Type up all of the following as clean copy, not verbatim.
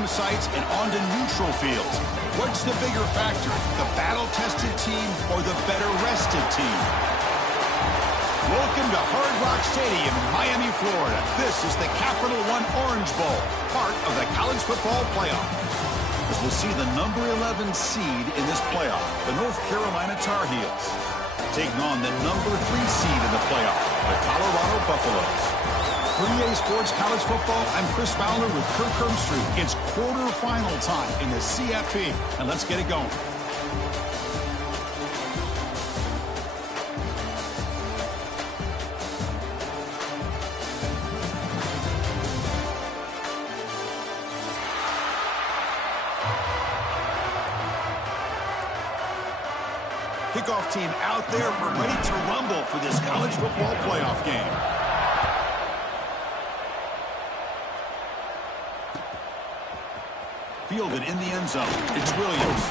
home sites and onto neutral fields. What's the bigger factor, the battle-tested team or the better-rested team? Welcome to Hard Rock Stadium in Miami, Florida. This is the Capital One Orange Bowl, part of the college football playoff. As we'll see the number 11 seed in this playoff, the North Carolina Tar Heels, taking on the number 3 seed in the playoff, the Colorado Buffaloes. For EA Sports College Football, I'm Chris Fowler with Kirk Herbstreit. It's quarterfinal time in the CFP, and let's get it going. Kickoff team out there. We're ready to rumble for this college football playoff game. Fielded in the end zone. It's Williams.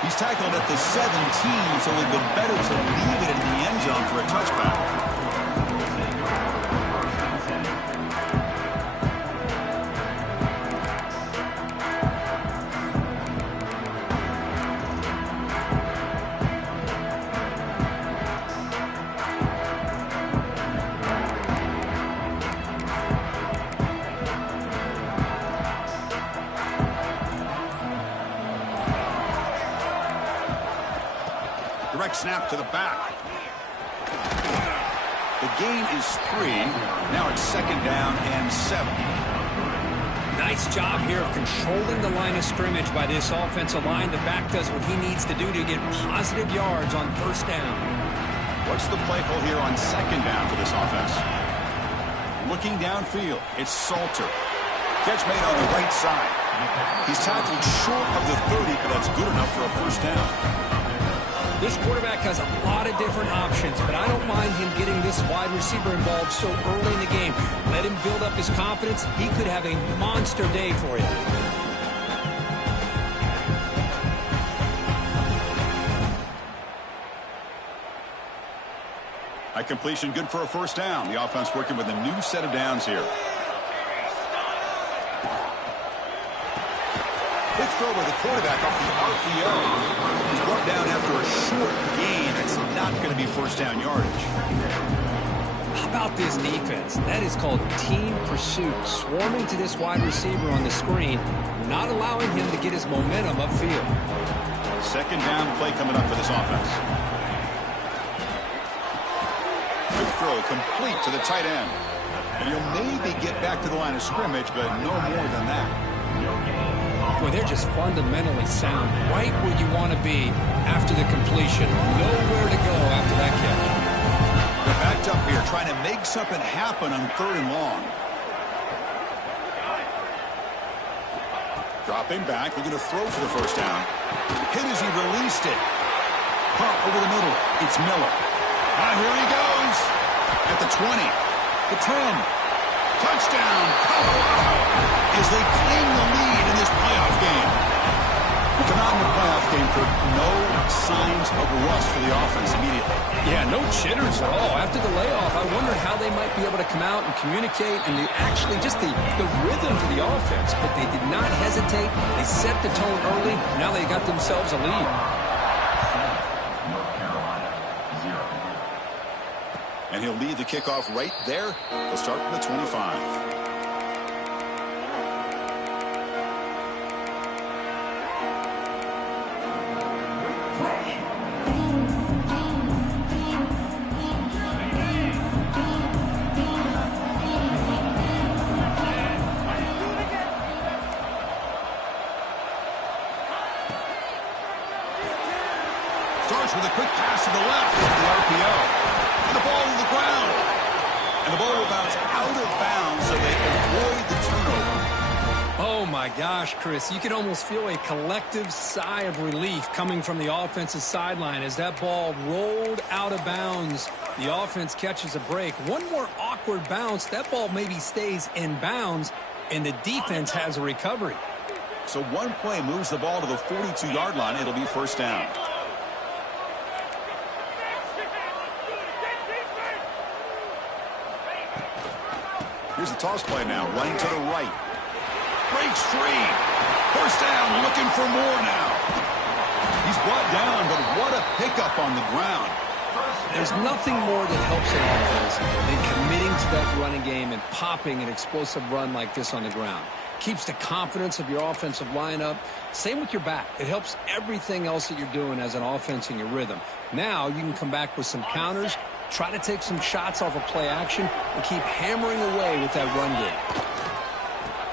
He's tackled at the 17, so it would have been better to leave it in the end zone for a touchback. Direct snap to the back. The gain is 3. Now it's 2nd down and 7. Nice job here of controlling the line of scrimmage by this offensive line. The back does what he needs to do to get positive yards on 1st down. What's the play call here on 2nd down for this offense? Looking downfield, it's Salter. Catch made on the right side. He's tackled short of the 30, but that's good enough for a 1st down. This quarterback has a lot of different options, but I don't mind him getting this wide receiver involved so early in the game. Let him build up his confidence. He could have a monster day for you. A completion good for a 1st down. The offense working with a new set of downs here. Quick throw by the quarterback off the RPO. He's brought down after a short gain. It's not going to be 1st down yardage. How about this defense? That is called team pursuit. Swarming to this wide receiver on the screen, not allowing him to get his momentum upfield. 2nd down play coming up for this offense. Quick throw complete to the tight end. And he'll maybe get back to the line of scrimmage, but no more than that. Boy, they're just fundamentally sound, right where you want to be after the completion. Nowhere to go after that catch. They're backed up here, trying to make something happen on 3rd and long. Dropping back, looking to throw for the 1st down. Hit as he released it. Pump over the middle. It's Miller. Here he goes. At the 20. The 10. Touchdown, Colorado, as they claim the lead in this playoff game. Come out in the playoff game for no signs of rust for the offense immediately. Yeah, no jitters at all. After the layoff, I wondered how they might be able to come out and communicate and actually just the rhythm to the offense. But they did not hesitate. They set the tone early. Now they got themselves a lead. And he'll lead the kickoff right there. They'll start from the 25. Starts with a quick pass to the left off the RPO. The ball to the ground. And the ball will bounce out of bounds, so they avoid the turnover. Oh, my gosh, Chris. You can almost feel a collective sigh of relief coming from the offensive sideline as that ball rolled out of bounds. The offense catches a break. One more awkward bounce. That ball maybe stays in bounds, and the defense has a recovery. So one play moves the ball to the 42-yard line. It'll be 1st down. Here's the toss play now, running to the right. Great breaks free. First down, looking for more now. He's brought down, but what a pickup on the ground. There's nothing more that helps an offense than committing to that running game and popping an explosive run like this on the ground. Keeps the confidence of your offensive lineup. Same with your back. It helps everything else that you're doing as an offense in your rhythm. Now you can come back with some counters, try to take some shots off of play action, and keep hammering away with that run game.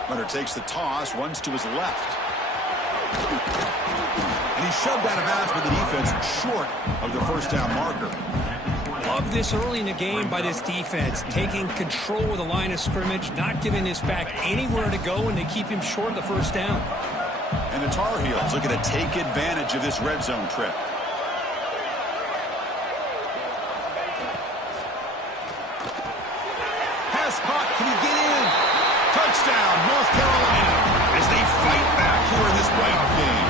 Leonard takes the toss, runs to his left. And he's shoved out of bounds by the defense short of the first down marker. Love this early in the game by this defense, taking control of the line of scrimmage, not giving this back anywhere to go, and they keep him short of the first down. And the Tar Heels looking to take advantage of this red zone trip. Pass caught. Can he get in? Touchdown, North Carolina, as they fight back here in this playoff game.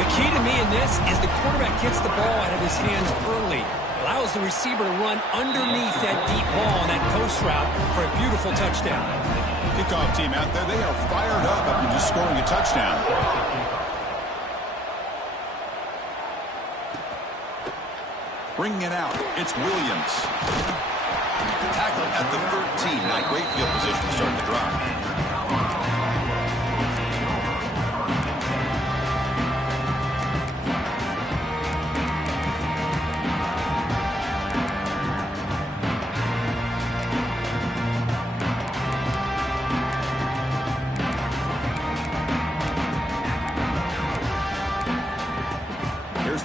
The key to me in this is the quarterback gets the ball out of his hands early, allows the receiver to run underneath that deep ball on that post route for a beautiful touchdown. Kickoff team out there, they are fired up after just scoring a touchdown. Bringing it out, it's Williams. Tackle at the 13, not great field position to start the drive.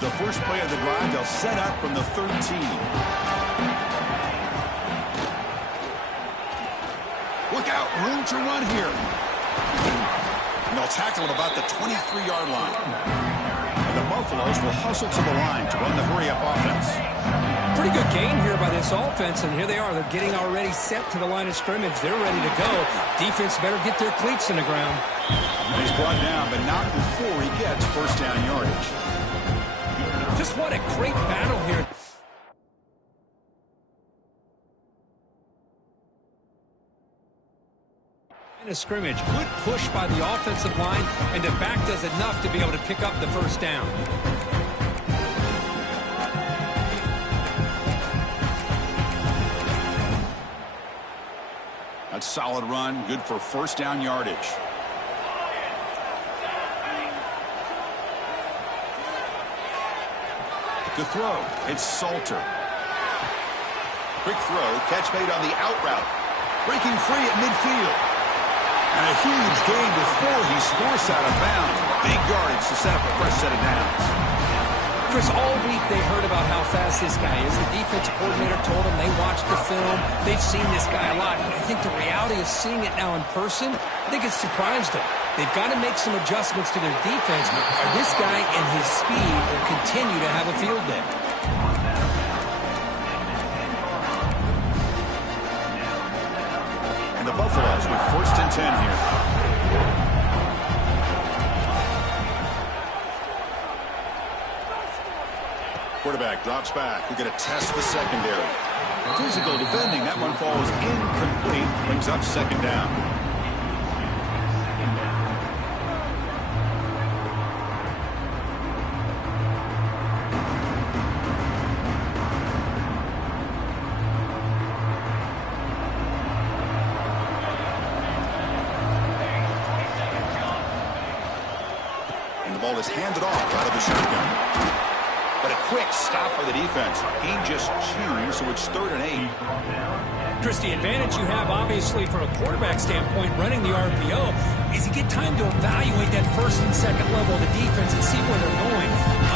The first play of the drive, they'll set up from the 13. Look out, room to run here. And they'll tackle at about the 23-yard line. And the Buffaloes will hustle to the line to run the hurry-up offense. Pretty good gain here by this offense, and here they are. They're getting already set to the line of scrimmage. They're ready to go. Defense better get their cleats in the ground. And he's brought down, but not before he gets first down yardage. Just what a great battle here. In a scrimmage, good push by the offensive line, and the back does enough to be able to pick up the first down. That's a solid run, good for first down yardage. To throw, it's Salter. Quick throw, catch made on the out route. Breaking free at midfield. And a huge gain before he's forced out of bounds. Big yardage to set up a fresh set of downs. Chris, all week they heard about how fast this guy is. The defense coordinator told them they watched the film. They've seen this guy a lot. But I think the reality of seeing it now in person, I think it's surprised them. They've got to make some adjustments to their defense, or this guy and his speed will continue to have a field day. And the Buffaloes with first and 10 here. Quarterback drops back. We're going to test the secondary. Physical defending. That one falls incomplete. Brings up second down. Ball is handed off out of the shotgun. But a quick stop by the defense. Gain just 2, so it's 3rd and 8. Chris, the advantage you have, obviously, from a quarterback standpoint, running the RPO, is you get time to evaluate that first and second level of the defense and see where they're going.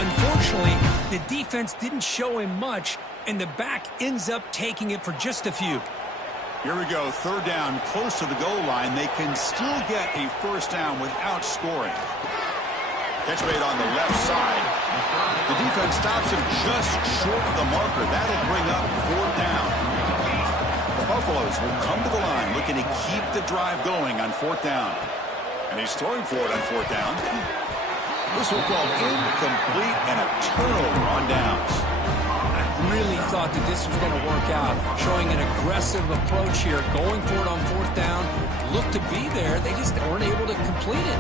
Unfortunately, the defense didn't show him much, and the back ends up taking it for just a few. Here we go, 3rd down, close to the goal line. They can still get a first down without scoring. Catch made on the left side. The defense stops him just short of the marker. That'll bring up 4th down. The Buffaloes will come to the line looking to keep the drive going on 4th down. And he's throwing for it on 4th down. This will call incomplete and a turnover on downs. really thought that this was going to work out, showing an aggressive approach here, going for it on fourth down. Looked to be there. They just weren't able to complete it.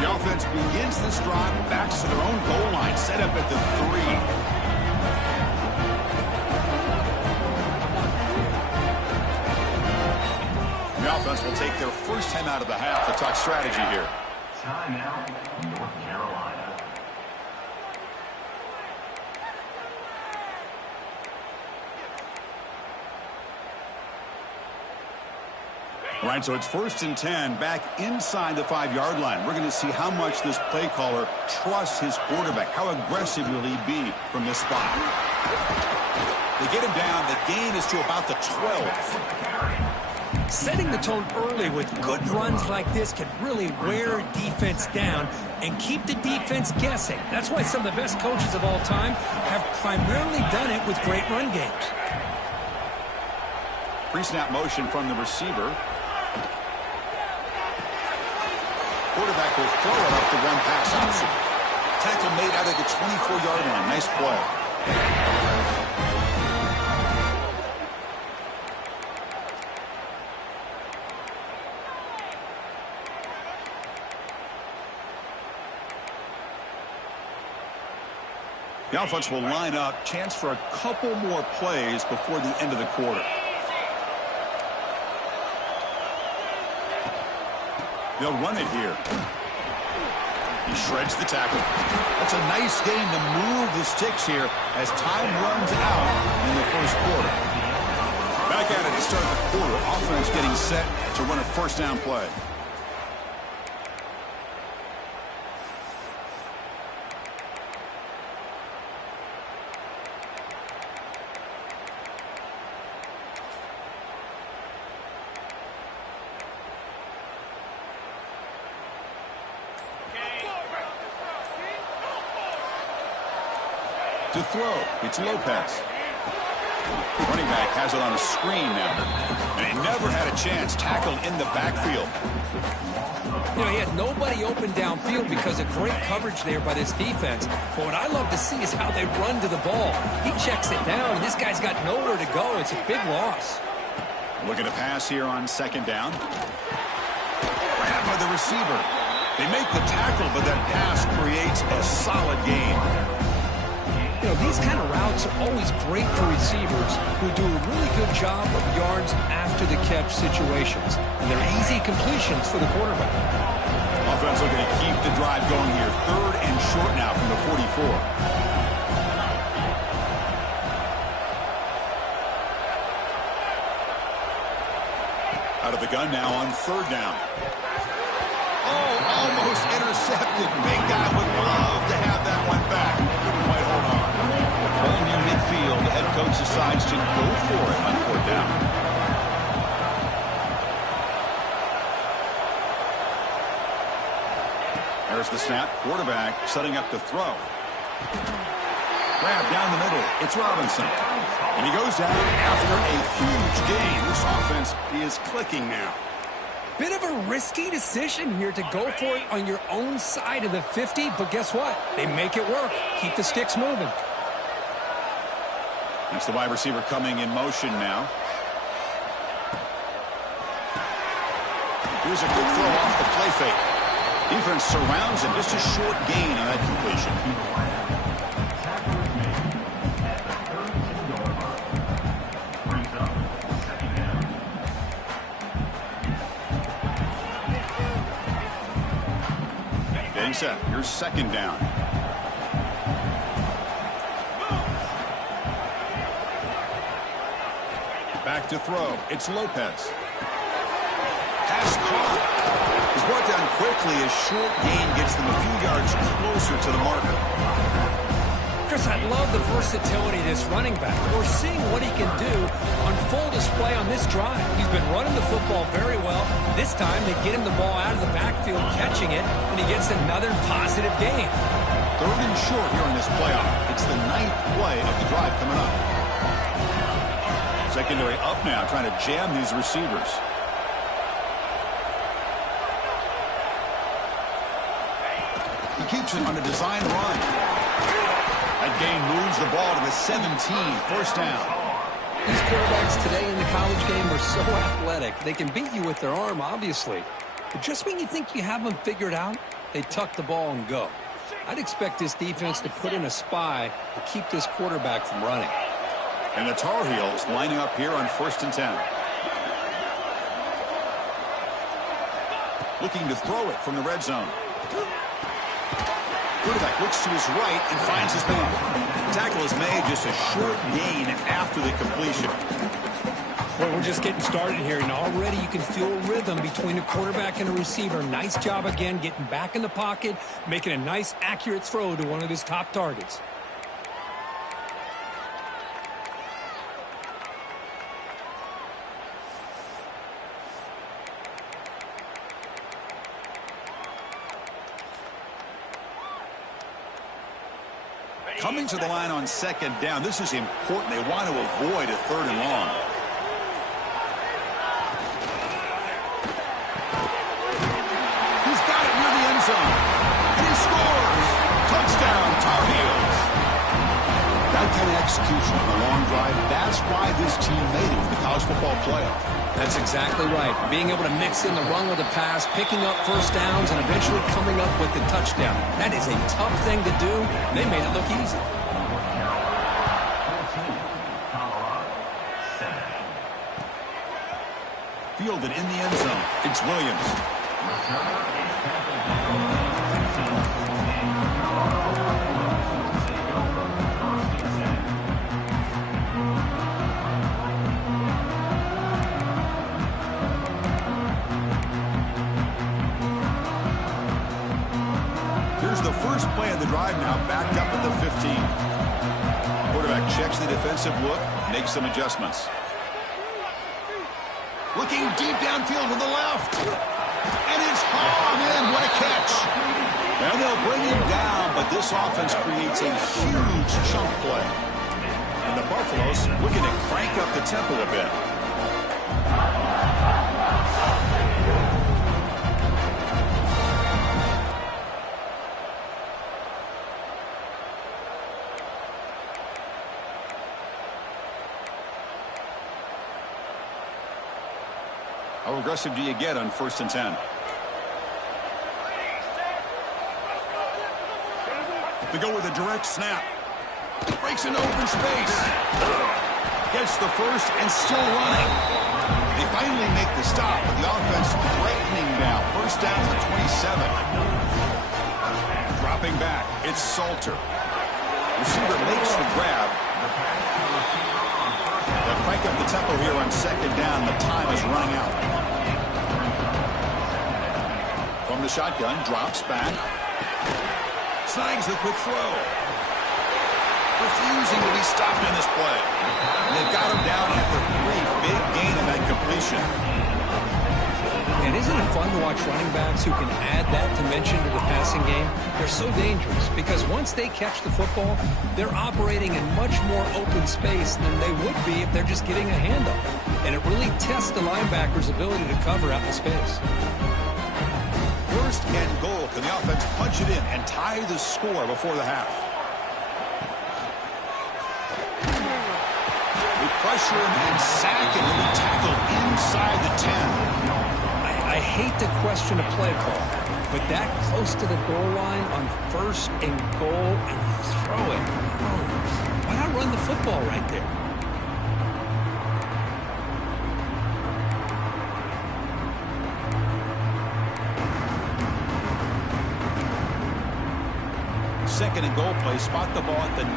The offense begins this drive, backs to their own goal line, set up at the 3. The offense will take their first time out of the half to talk strategy here. Timeout, North Carolina. All right, so it's 1st and 10, back inside the 5-yard line. We're going to see how much this play caller trusts his quarterback. How aggressive will he be from this spot? They get him down. The gain is to about the 12. Setting the tone early with good runs like this can really wear defense down and keep the defense guessing. That's why some of the best coaches of all time have primarily done it with great run games. Pre-snap motion from the receiver. Quarterback will throw it off the one pass option. Tackle made out of the 24-yard line. Nice play. The offense will line up. Chance for a couple more plays before the end of the quarter. They'll run it here. He shreds the tackle. That's a nice gain to move the sticks here as time runs out in the first quarter. Back at it to start the quarter. Offense getting set to run a first down play. To throw, it's Lopez. Running back has it on a screen now. And he never had a chance. Tackled in the backfield. You know, he had nobody open downfield because of great coverage there by this defense. But what I love to see is how they run to the ball. He checks it down, and this guy's got nowhere to go. It's a big loss. Looking to pass here on 2nd down. Grab by the receiver. They make the tackle, but that pass creates a solid gain. You know, these kind of routes are always great for receivers who do a really good job of yards after the catch situations. And they're easy completions for the quarterback. Offense looking to keep the drive going here. 3rd and short now from the 44. Out of the gun now on 3rd down. Oh, almost intercepted. Big guy would love to have that one back. Couldn't quite hold on. Ball near midfield. The head coach decides to go for it on 4th down. There's the snap. Quarterback setting up the throw. Grab down the middle. It's Robinson. And he goes down after a huge gain. This offense is clicking now. Bit of a risky decision here to go for it on your own side of the 50, but guess what? They make it work. Keep the sticks moving. It's the wide receiver coming in motion now. Here's a good throw off the play fake. Defense surrounds him. Just a short gain on that completion. Set. Here's 2nd down. Back to throw. It's Lopez. Pass caught. He's brought down quickly as short gain gets them a few yards closer to the marker. Chris, I love the versatility of this running back. We're seeing what he can do on full display on this drive. He's been running the football very well. This time they get him the ball out of the backfield, catching it, and he gets another positive gain. 3rd and short here in this playoff. It's the 9th play of the drive coming up. Secondary up now, trying to jam these receivers. He keeps it on a design run. That gain moves the ball to the 17, first down. These quarterbacks today in the college game are so athletic. They can beat you with their arm, obviously. But just when you think you have them figured out, they tuck the ball and go. I'd expect this defense to put in a spy to keep this quarterback from running. And the Tar Heels lining up here on 1st and 10. Looking to throw it from the red zone. Quarterback looks to his right and finds his man. The tackle is made, just a short gain after the completion. Well, we're just getting started here, and already you can feel a rhythm between a quarterback and a receiver. Nice job again getting back in the pocket, making a nice, accurate throw to one of his top targets. Coming to the line on 2nd down, this is important. They want to avoid a 3rd and long. He's got it near the end zone. And he scores! Touchdown, Tar Heels! That kind of execution on a long drive, that's why this team made it to the college football playoff. That's exactly right. Being able to mix in the run with the pass, picking up first downs, and eventually coming up with the touchdown. That is a tough thing to do. They made it look easy. Fielded in the end zone. It's Williams. Here's the first play of the drive now, backed up at the 15. Quarterback checks the defensive look, makes some adjustments. Looking deep downfield to the left. And it's hauled in. What a catch. And they'll bring him down, but this offense creates a huge chunk play. And the Buffaloes looking to crank up the tempo a bit. How aggressive do you get on 1st and 10? They go with a direct snap. Breaks an open space. Gets the first and still running. They finally make the stop, but the offense threatening now. First down to the 27. Dropping back. It's Salter. Receiver makes the grab. They'll crank up the tempo here on 2nd down. The time is running out. From the shotgun, drops back. Snags the quick throw. Refusing to be stopped in this play. And they've got him down after 3. Big gain of that completion. And isn't it fun to watch running backs who can add that dimension to the passing game? They're so dangerous because once they catch the football, they're operating in much more open space than they would be if they're just getting a handoff. And it really tests the linebacker's ability to cover out the space. 1st and goal. Can the offense punch it in and tie the score before the half? They pressure him and sack him and be tackled inside the 10. I hate to question a play call, but that close to the goal line on 1st and goal and you throw it. Oh, why not run the football right there? Second and goal play, spot the ball at the 9.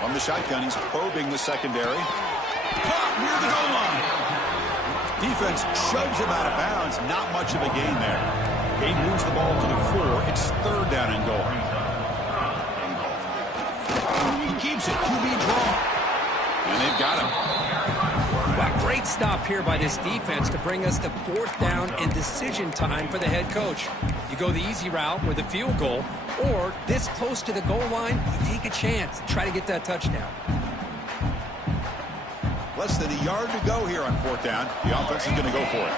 From the shotgun, he's probing the secondary. Caught near the goal line. Defense shoves him out of bounds. Not much of a gain there. He moves the ball to the 4. It's 3rd down and goal. He keeps it. QB draw. And they've got him. Wow, great stop here by this defense to bring us to 4th down and decision time for the head coach. You go the easy route with a field goal, or this close to the goal line, you take a chance to try to get that touchdown. Less than a yard to go here on 4th down. The offense is going to go for it.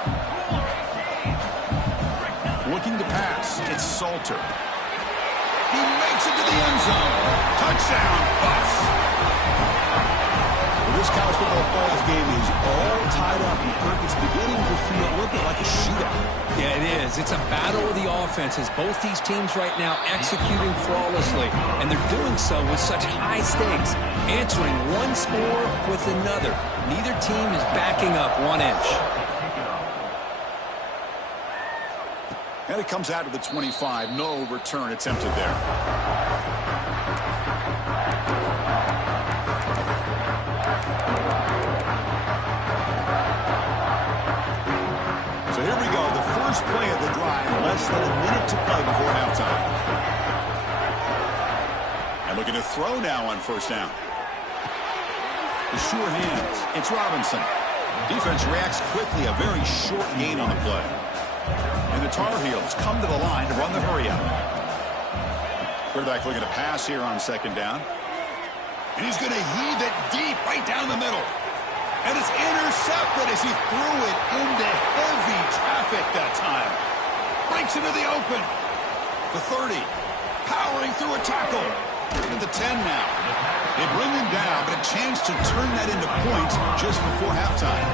Looking to pass. It's Salter. He makes it to the end zone. Touchdown, Buffs. Well, this college football playoff game is all tied up. And Kirk, it's beginning to feel a little bit like a shootout. Yeah, it is. It's a battle of the offenses. Both these teams right now executing flawlessly, and they're doing so with such high stakes, answering one score with another. Neither team is backing up 1 inch. And it comes out to the 25. No return attempted there. So here we go. The first play of the drive. Less than a minute to play before halftime. And looking to throw now on first down. The sure hands. It's Robinson. Defense reacts quickly. A very short gain on the play. And the Tar Heels come to the line to run the hurry up. Quarterback looking to pass here on second down. And he's going to heave it deep right down the middle. And it's intercepted as he threw it into heavy traffic that time. Breaks into the open. The 30. Powering through a tackle. To the 10 now. They bring him down, but a chance to turn that into points just before halftime.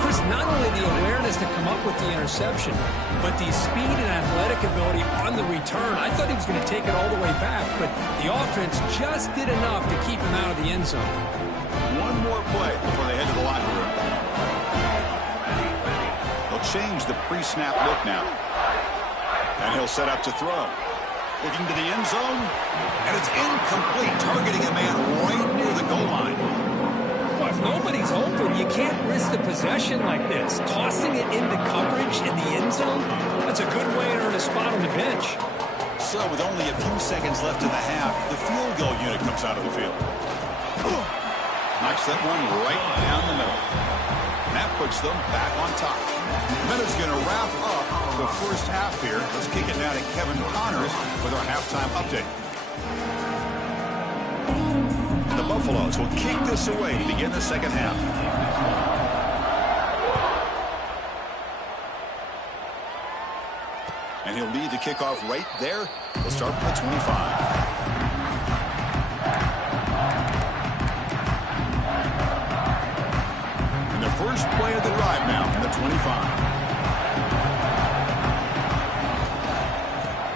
Chris, not only the awareness to come up with the interception, but the speed and athletic ability on the return. I thought he was going to take it all the way back, but the offense just did enough to keep him out of the end zone. One more play before they head to the locker room. They'll change the pre-snap look now. And he'll set up to throw. Looking to the end zone, and it's incomplete, targeting a man right near the goal line. Well, if nobody's open, you can't risk the possession like this. Tossing it into coverage in the end zone, that's a good way to earn a spot on the bench. So with only a few seconds left in the half, the field goal unit comes out of the field. Knocks that one right down the middle. And that puts them back on top. Minute's going to wrap up the first half here. Let's kick it now to Kevin Connors with our halftime update. The Buffaloes will kick this away to begin the second half. And he'll lead the kickoff right there. We'll start from the 25. First play of the drive now from the 25.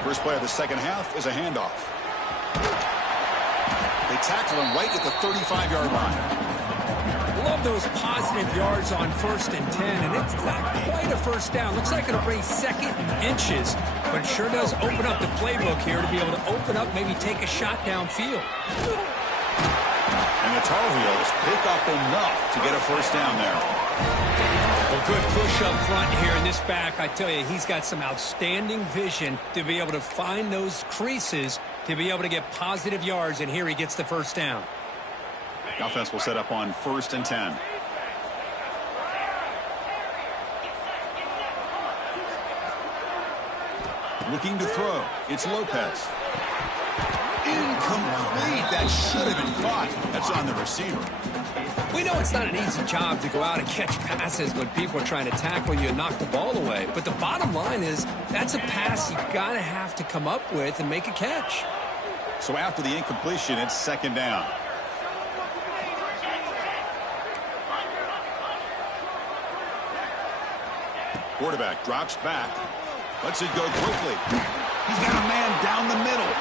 First play of the second half is a handoff. They tackle him right at the 35-yard line. Love those positive yards on 1st and 10, and it's not quite a first down. Looks like it'll bring second inches, but it sure does open up the playbook here to be able to open up, maybe take a shot downfield. And the Tar Heels pick up enough to get a first down there. A good push up front here in this back. I tell you, he's got some outstanding vision to be able to find those creases to be able to get positive yards, and here he gets the first down. The offense will set up on 1st and 10. Looking to throw. It's Lopez. Incomplete. That should have been caught. That's on the receiver. We know it's not an easy job to go out and catch passes when people are trying to tackle you and knock the ball away. But the bottom line is that's a pass you've got to have to come up with and make a catch. So after the incompletion, it's second down. Quarterback drops back. Lets it go quickly. He's got a man down the middle.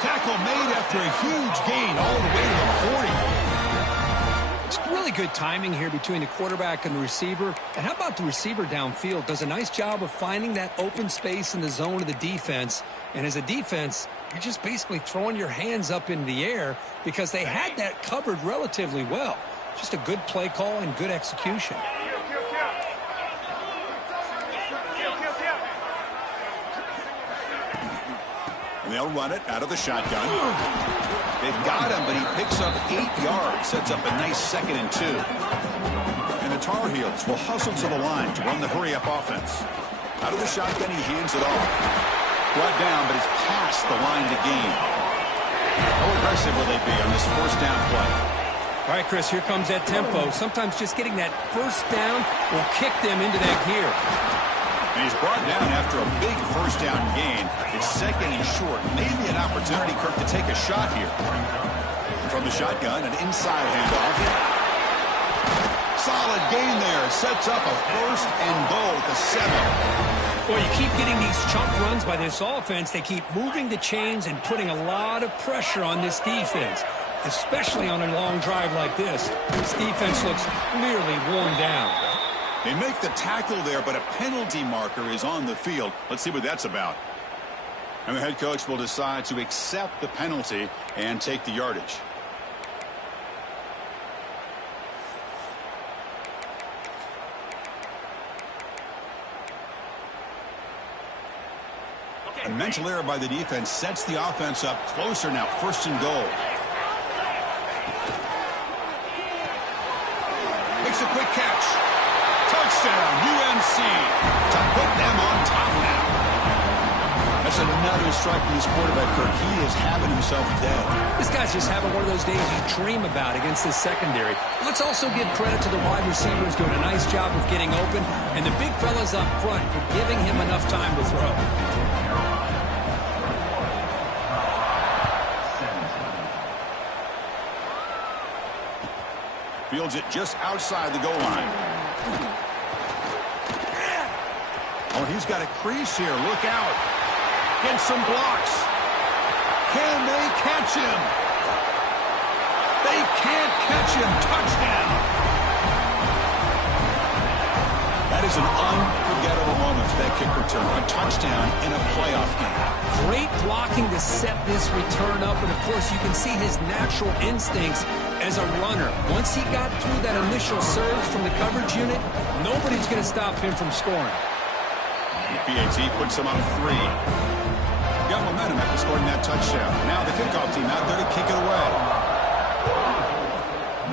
Tackle made after a huge gain all the way to the 40. It's really good timing here between the quarterback and the receiver. And how about the receiver downfield? Does a nice job of finding that open space in the zone of the defense. And as a defense, you're just basically throwing your hands up in the air because they had that covered relatively well. Just a good play call and good execution. And they'll run it out of the shotgun. They've got him, but he picks up 8 yards. Sets up a nice 2nd and 2. And the Tar Heels will hustle to the line to run the hurry-up offense. Out of the shotgun, he hands it off. Brought down, but he's past the line to gain. How aggressive will they be on this first down play? All right, Chris, here comes that tempo. Sometimes just getting that first down will kick them into that gear. And And he's brought down after a big first down gain. It's second and short. Maybe an opportunity, Kirk, to take a shot here. From the shotgun, an inside handoff. Solid gain there. Sets up a first and goal at the 7. Well, you keep getting these chunk runs by this offense. They keep moving the chains and putting a lot of pressure on this defense, especially on a long drive like this. This defense looks clearly worn down. They make the tackle there, but a penalty marker is on the field. Let's see what that's about. And the head coach will decide to accept the penalty and take the yardage. A mental error by the defense sets the offense up closer now. First and goal. Makes a quick catch. Touchdown, UNC. To put them on top now. That's another strike from this quarterback, Kirk. He is having himself dead. This guy's just having one of those days you dream about against this secondary. Let's also give credit to the wide receivers doing a nice job of getting open, and the big fellas up front for giving him enough time to throw. Fields it just outside the goal line. Oh, he's got a crease here. Look out. Get some blocks. Can they catch him? They can't catch him. Touchdown. That is an unforgettable moment for that kick return. A touchdown in a playoff game. Great blocking to set this return up, and of course you can see his natural instincts as a runner. Once he got through that initial surge from the coverage unit, nobody's going to stop him from scoring. PAT puts him on 3. Got momentum after scoring that touchdown. Now the kickoff team out there to kick it away.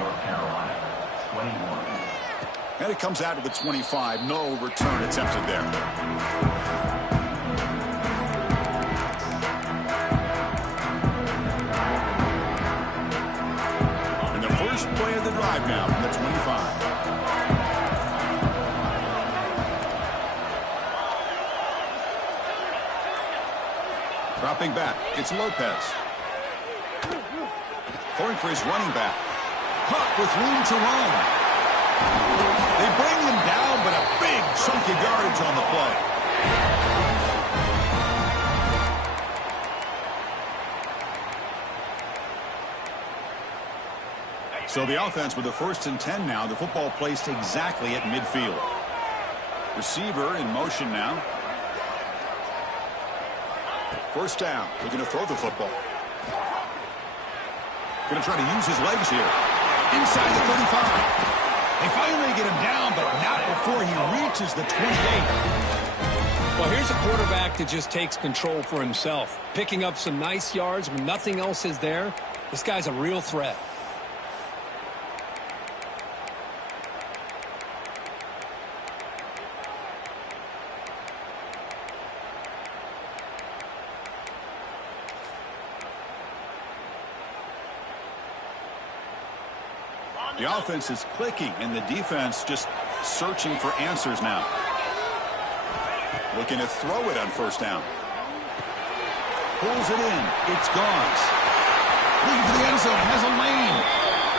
North Carolina, 21. And it comes out to the 25. No return attempted there. And the first play of the drive now from the 25. Dropping back, it's Lopez. Going for his running back. Huck with room to run. They bring him down, but a big chunk of yardage on the play. So the offense with the 1st and 10 now. The football placed exactly at midfield. Receiver in motion now. First down. We're going to throw the football. Going to try to use his legs here. Inside the 35. They finally get him down, but not before he reaches the 28. Well, here's a quarterback that just takes control for himself. Picking up some nice yards when nothing else is there. This guy's a real threat. The offense is clicking, and the defense just searching for answers now. Looking to throw it on first down. Pulls it in. It's gone. Looking for the end zone. Has a lane.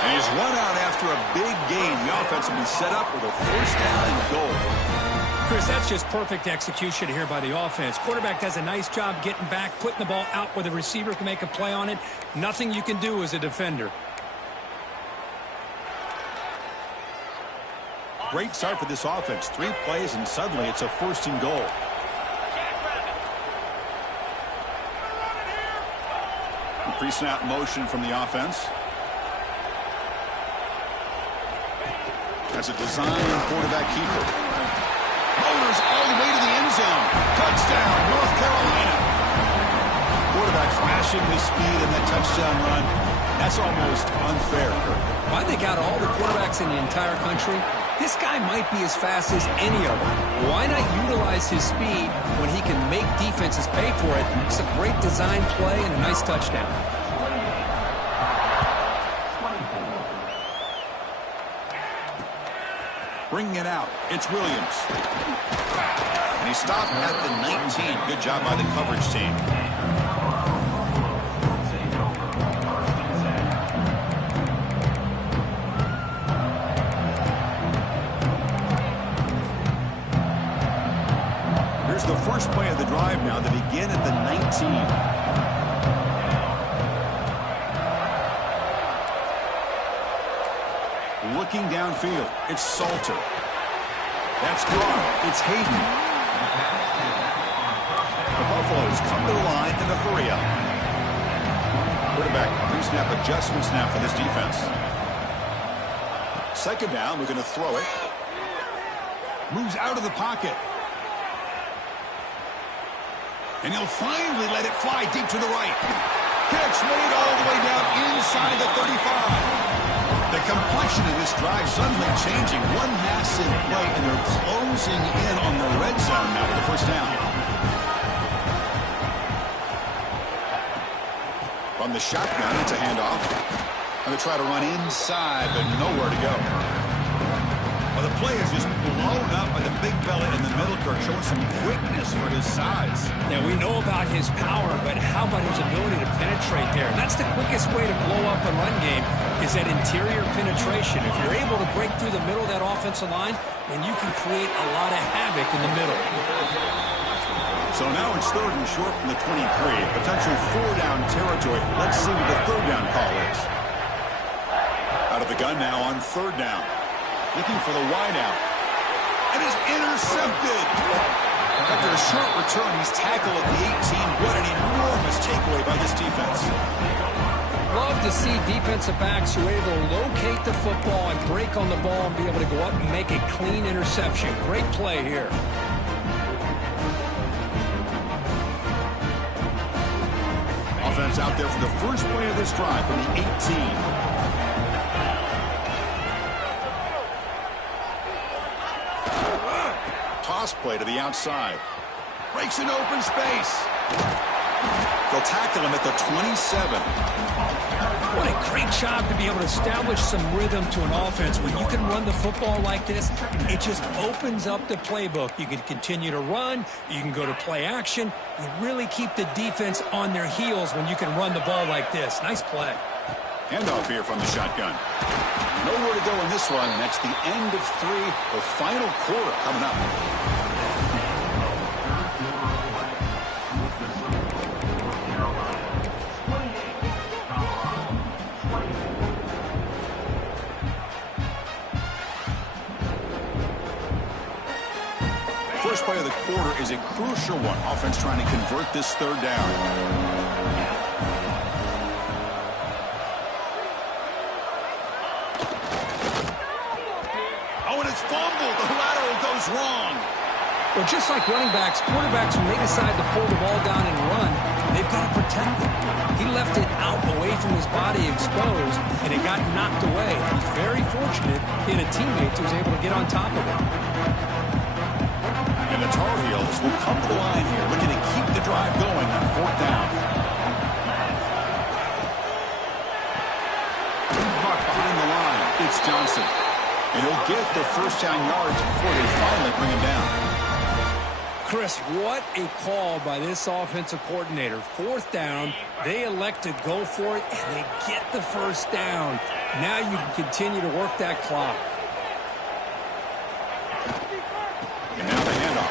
And he's run out after a big gain. The offense will be set up with a first down and goal. Chris, that's just perfect execution here by the offense. Quarterback does a nice job getting back, putting the ball out where the receiver can make a play on it. Nothing you can do as a defender. Great start for this offense. 3 plays, and suddenly it's a first and goal. Pre-snap motion from the offense. That's a design quarterback keeper. Motors all the way to the end zone. Touchdown, North Carolina. Quarterback flashing the speed in that touchdown run. That's almost unfair, Kirk. I think out of all the quarterbacks in the entire country, this guy might be as fast as any of them. Why not utilize his speed when he can make defenses pay for it? It's a great design play and a nice touchdown. Bringing it out, it's Williams. And he stopped at the 19. Good job by the coverage team. Here's the first play of the drive now. They begin at the 19. Looking downfield, it's Salter. That's gone. It's Hayden. The Buffaloes come to the line in a hurry up. Quarterback pre-snap adjustments now for this defense. Second down, we're going to throw it. Moves out of the pocket. And he'll finally let it fly deep to the right. Catch made all the way down inside the 35. The complexion of this drive suddenly changing. One massive play, and they're closing in on the red zone now with the first down. From the shotgun, it's a handoff. And they try to run inside, but nowhere to go. Well, the play is just blown up by the big fella in the middle, Kirk, showing some quickness for his size. Yeah, we know about his power, but how about his ability to penetrate there? That's the quickest way to blow up a run game, is that interior penetration. If you're able to break through the middle of that offensive line, then you can create a lot of havoc in the middle. So now it's third and short from the 23. Potential four-down territory. Let's see what the third down call is. Out of the gun now on third down. Looking for the wideout. And is intercepted. After a short return, he's tackled at the 18. What an enormous takeaway by this defense. Love to see defensive backs who are able to locate the football and break on the ball and be able to go up and make a clean interception. Great play here. Offense out there for the first play of this drive from the 18. Toss play to the outside. Breaks an open space. They'll tackle him at the 27. What a great job to be able to establish some rhythm to an offense. When you can run the football like this, it just opens up the playbook. You can continue to run. You can go to play action. You really keep the defense on their heels when you can run the ball like this. Nice play. Handoff here from the shotgun. Nowhere to go in this one. That's the end of three. The final quarter coming up. First play of the quarter is a crucial one. Offense trying to convert this third down. Fumble. The lateral goes wrong. Well, just like running backs, quarterbacks, when they decide to pull the ball down and run, they've got to protect it. He left it out away from his body exposed, and it got knocked away. He's very fortunate he had a teammate who was able to get on top of it. And the Tar Heels will come to the line here, looking to keep the drive going on fourth down. Caught behind the line. It's Johnson. And he'll get the first down yards before they finally bring him down. Chris, what a call by this offensive coordinator. Fourth down, they elect to go for it, and they get the first down. Now you can continue to work that clock. And now the handoff.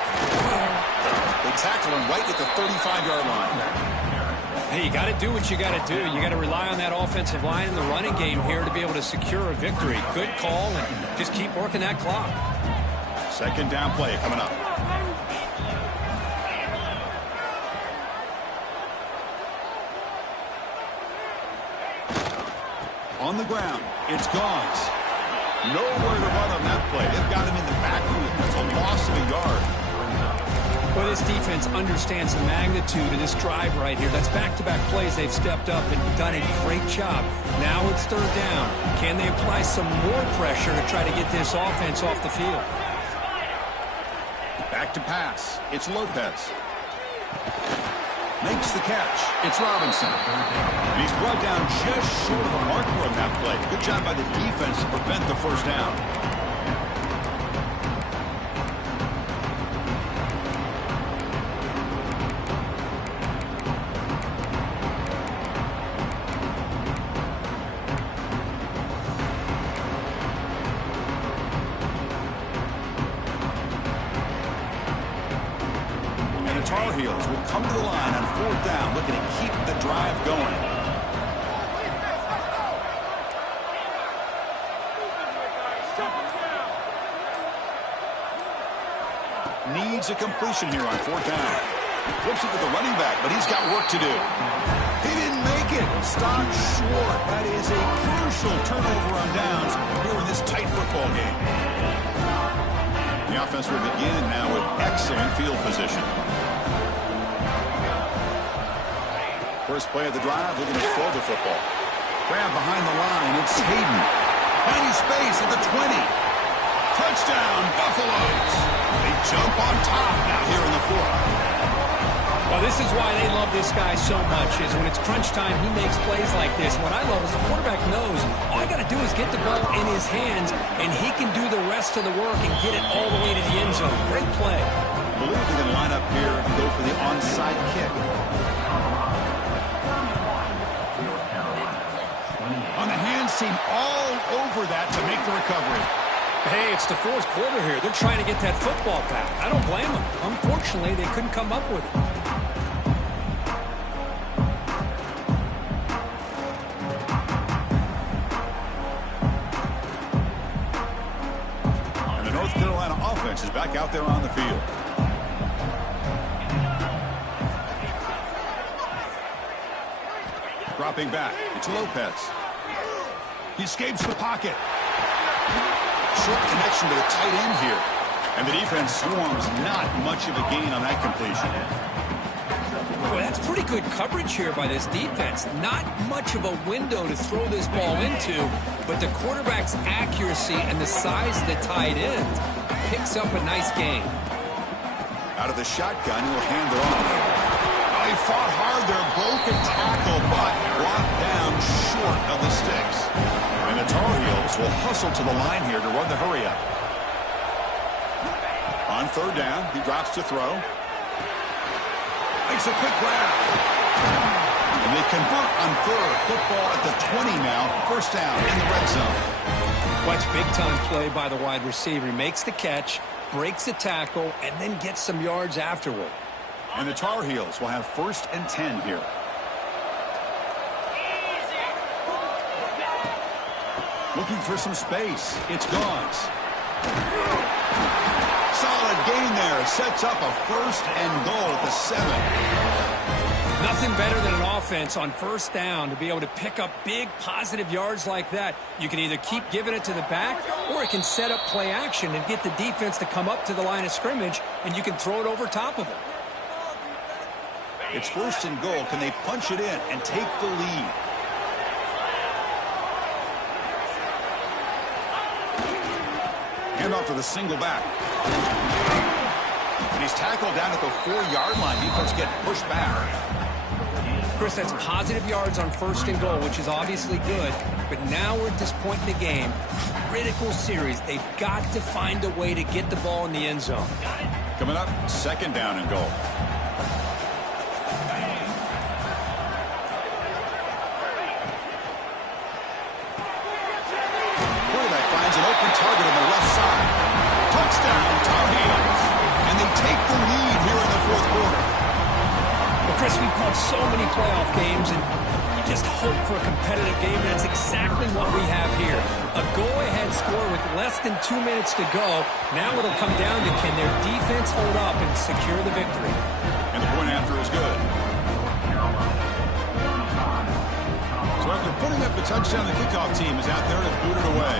They tackle him right at the 35-yard line. Hey, you got to do what you got to do. You got to rely on that offensive line in the running game here to be able to secure a victory. Good call, and just keep working that clock. Second down play coming up. On the ground, it's Gauze. Nowhere to run on that play. They've got him in the backfield. That's a loss of a yard. Well, this defense understands the magnitude of this drive right here. That's back-to-back plays. They've stepped up and done a great job. Now it's third down. Can they apply some more pressure to try to get this offense off the field? Back to pass. It's Lopez. Makes the catch. It's Robinson. And he's brought down just short of the marker on that play. Good job by the defense to prevent the first down. Tar Heels will come to the line on 4th down, looking to keep the drive going. Needs a completion here on 4th down. Flips it to the running back, but he's got work to do. He didn't make it. Stopped short. That is a crucial turnover on downs here in this tight football game. The offense will begin now with excellent field position. First play of the drive, looking to throw the football. Grab behind the line. It's Hayden. Finding space at the 20. Touchdown, Buffaloes. They jump on top now here in the 4th. Well, this is why they love this guy so much, is when it's crunch time, he makes plays like this. What I love is the quarterback knows all I got to do is get the ball in his hands, and he can do the rest of the work and get it all the way to the end zone. Great play. I believe they're going to line up here and go for the onside kick. On the hands team, all over that to make the recovery. Hey, it's the 4th quarter here. They're trying to get that football back. I don't blame them. Unfortunately, they couldn't come up with it. And the North Carolina offense is back out there on the field. Dropping back. It's Lopez. He escapes the pocket. Short connection to the tight end here. And the defense swarms not much of a gain on that completion. Well, that's pretty good coverage here by this defense. Not much of a window to throw this ball into, but the quarterback's accuracy and the size of the tight end picks up a nice gain. Out of the shotgun, he'll hand it off. Oh, he fought hard there. Broken tackle, but brought down short of the sticks. And the Tar Heels will hustle to the line here to run the hurry-up. On 3rd down, he drops to throw. Makes a quick grab. And they convert on 3rd. Football at the 20 now. 1st down in the red zone. Watch big-time play by the wide receiver. He makes the catch, breaks the tackle, and then gets some yards afterward. And the Tar Heels will have 1st and 10 here. Looking for some space. It's Gauze. Solid gain there. Sets up a 1st and goal at the 7. Nothing better than an offense on 1st down to be able to pick up big positive yards like that. You can either keep giving it to the back, or it can set up play action and get the defense to come up to the line of scrimmage, and you can throw it over top of it. It's 1st and goal. Can they punch it in and take the lead? Hand off to the single back. And he's tackled down at the 4-yard line. Defense getting pushed back. Chris, that's positive yards on 1st and goal, which is obviously good. But now we're at this point in the game. Critical series. They've got to find a way to get the ball in the end zone. Coming up, 2nd down and goal. An open target on the left side. Touchdown, Tar Heels. And they take the lead here in the 4th quarter. Well, Chris, we've called so many playoff games, and you just hope for a competitive game. That's exactly what we have here. A go-ahead score with less than 2 minutes to go. Now it'll come down to, can their defense hold up and secure the victory? And the point after is good. So after putting up the touchdown, the kickoff team is out there to boot it away.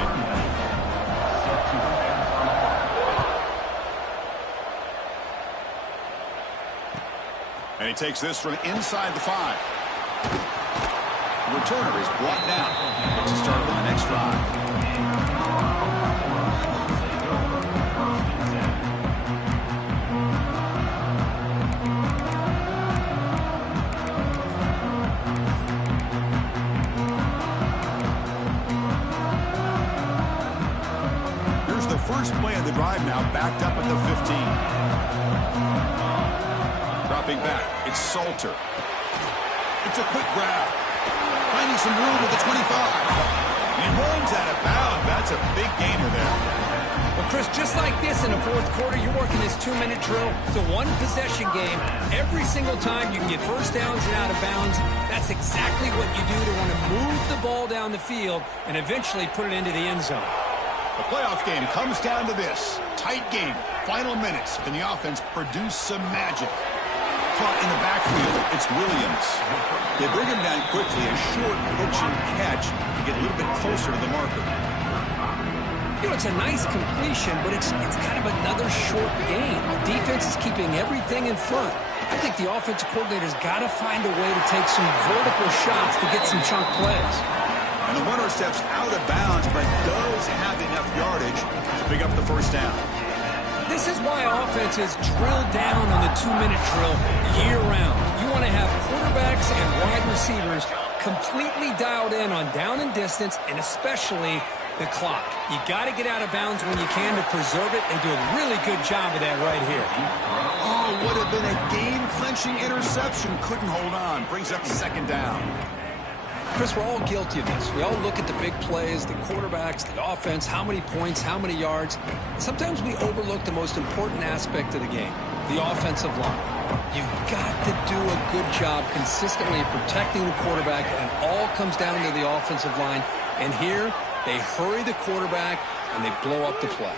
And he takes this from inside the 5. The returner is brought down to start on the next drive. Here's the first play of the drive now, backed up at the 15. Dropping back, it's Salter. It's a quick grab. Finding some room at the 25. He runs out of bounds. That's a big gainer there. Well, Chris, just like this in the fourth quarter, you're working this 2-minute drill. It's a one-possession game. Every single time you can get first downs and out of bounds, that's exactly what you do to want to move the ball down the field and eventually put it into the end zone. The playoff game comes down to this. Tight game, final minutes. Can the offense produce some magic? Caught in the backfield, it's Williams. They bring him down quickly, a short pitch and catch to get a little bit closer to the marker. You know, it's a nice completion, but it's kind of another short game. The defense is keeping everything in front. I think the offensive coordinator's got to find a way to take some vertical shots to get some chunk plays. And the runner steps out of bounds, but does have enough yardage to pick up the first down. This is why offenses drill down on the 2-minute drill year-round. You want to have quarterbacks and wide receivers completely dialed in on down and distance, and especially the clock. You got to get out of bounds when you can to preserve it. They do a really good job of that right here. Oh, would have been a game-clinching interception. Couldn't hold on. Brings up second down. Chris, we're all guilty of this. We all look at the big plays, the quarterbacks, the offense, how many points, how many yards. Sometimes we overlook the most important aspect of the game, the offensive line. You've got to do a good job consistently protecting the quarterback, and it all comes down to the offensive line. And here, they hurry the quarterback, and they blow up the play.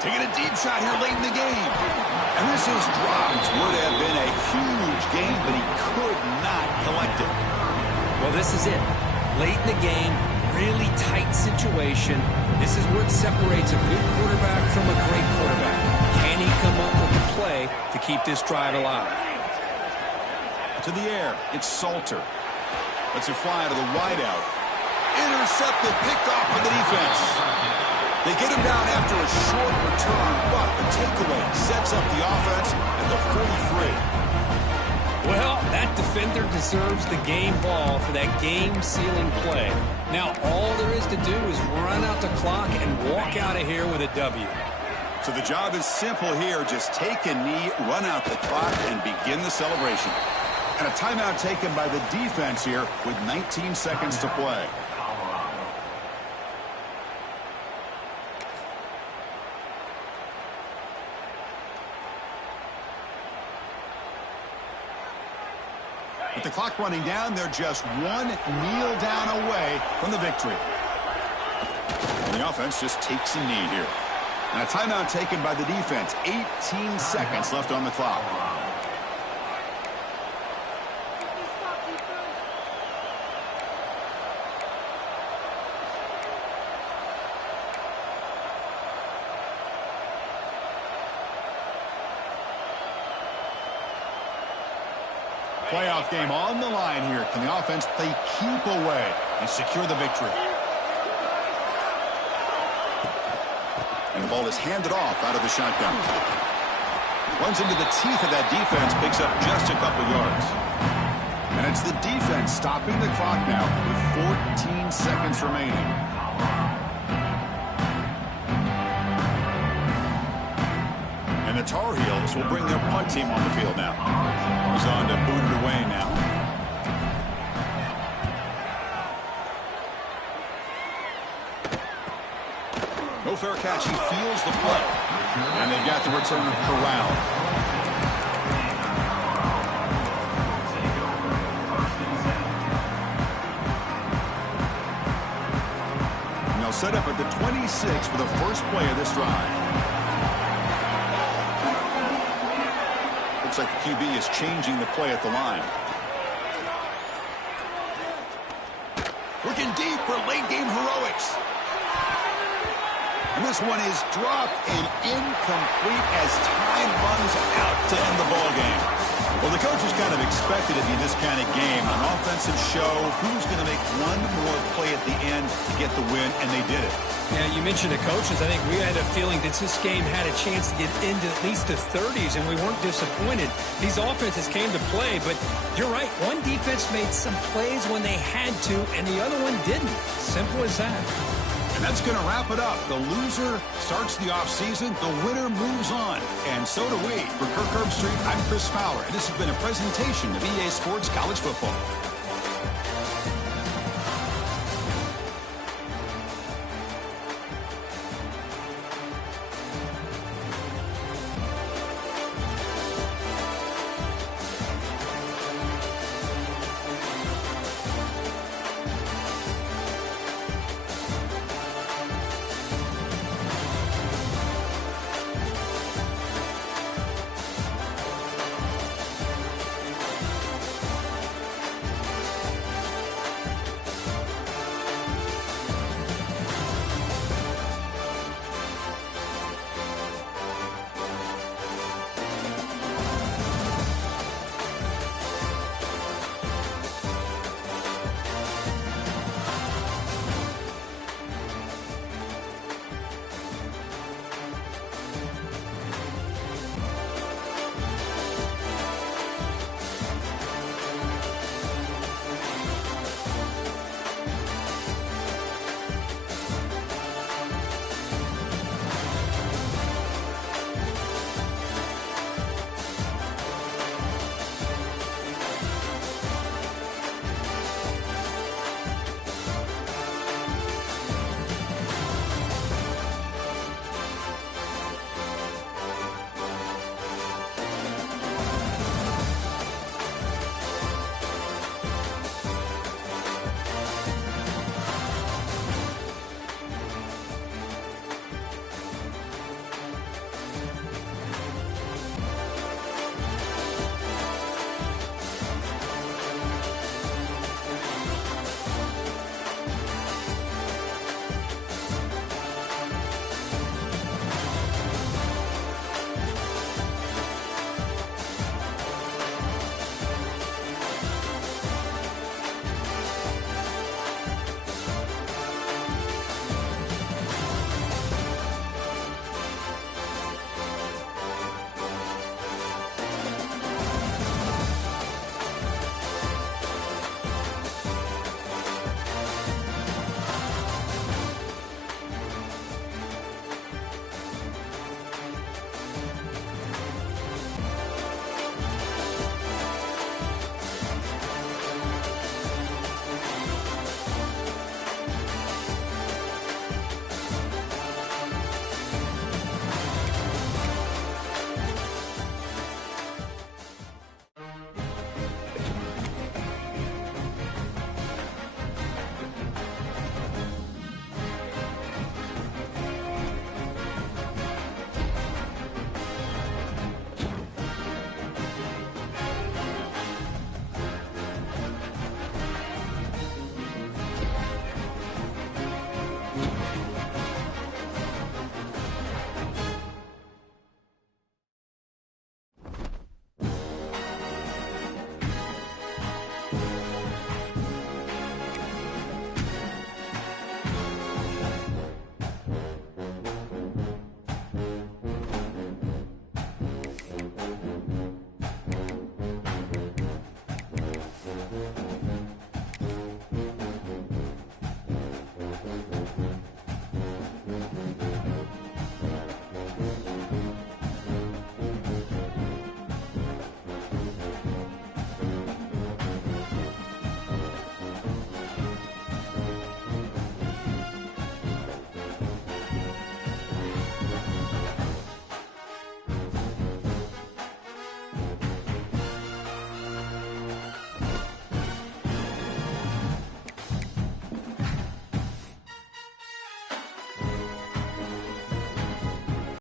Taking a deep shot here late in the game. And this is dropped. Would have been a huge game, but he could not collect it. Well, this is it. Late in the game, really tight situation. This is what separates a good quarterback from a great quarterback. Can he come up with the play to keep this drive alive? To the air, it's Salter. Lets it fly to the wideout. Intercepted, picked off by the defense. They get him down after a short return, but the takeaway sets up the offense at the 43. Well, that defender deserves the game ball for that game-sealing play. Now, all there is to do is run out the clock and walk out of here with a W. So the job is simple here. Just take a knee, run out the clock, and begin the celebration. And a timeout taken by the defense here with 19 seconds to play. With the clock running down, they're just one kneel down away from the victory. And the offense just takes a knee here. And a timeout taken by the defense. 18 seconds left on the clock. Playoff game on the line here. Can the offense play keep away and secure the victory? And the ball is handed off out of the shotgun. Runs into the teeth of that defense, picks up just a couple yards. And it's the defense stopping the clock now with 14 seconds remaining. And the Tar Heels will bring their punt team on the field now. He's on to boot it away now. No fair catch. He feels the play. And they've got the returner corralled. And they'll set up at the 26 for the first play of this drive. Looks like the QB is changing the play at the line. Looking deep for late game heroics. And this one is dropped and incomplete as time runs out to end the ball game. Well, the coaches kind of expected it to be this kind of game. An offensive show. Who's going to make one more play at the end to get the win? And they did it. Yeah, you mentioned the coaches. I think we had a feeling that this game had a chance to get into at least the 30s, and we weren't disappointed. These offenses came to play, but you're right. One defense made some plays when they had to, and the other one didn't. Simple as that. And that's going to wrap it up. The loser starts the offseason. The winner moves on. And so do we. For Kirk Herbstreit, I'm Chris Fowler. And this has been a presentation of EA Sports College Football.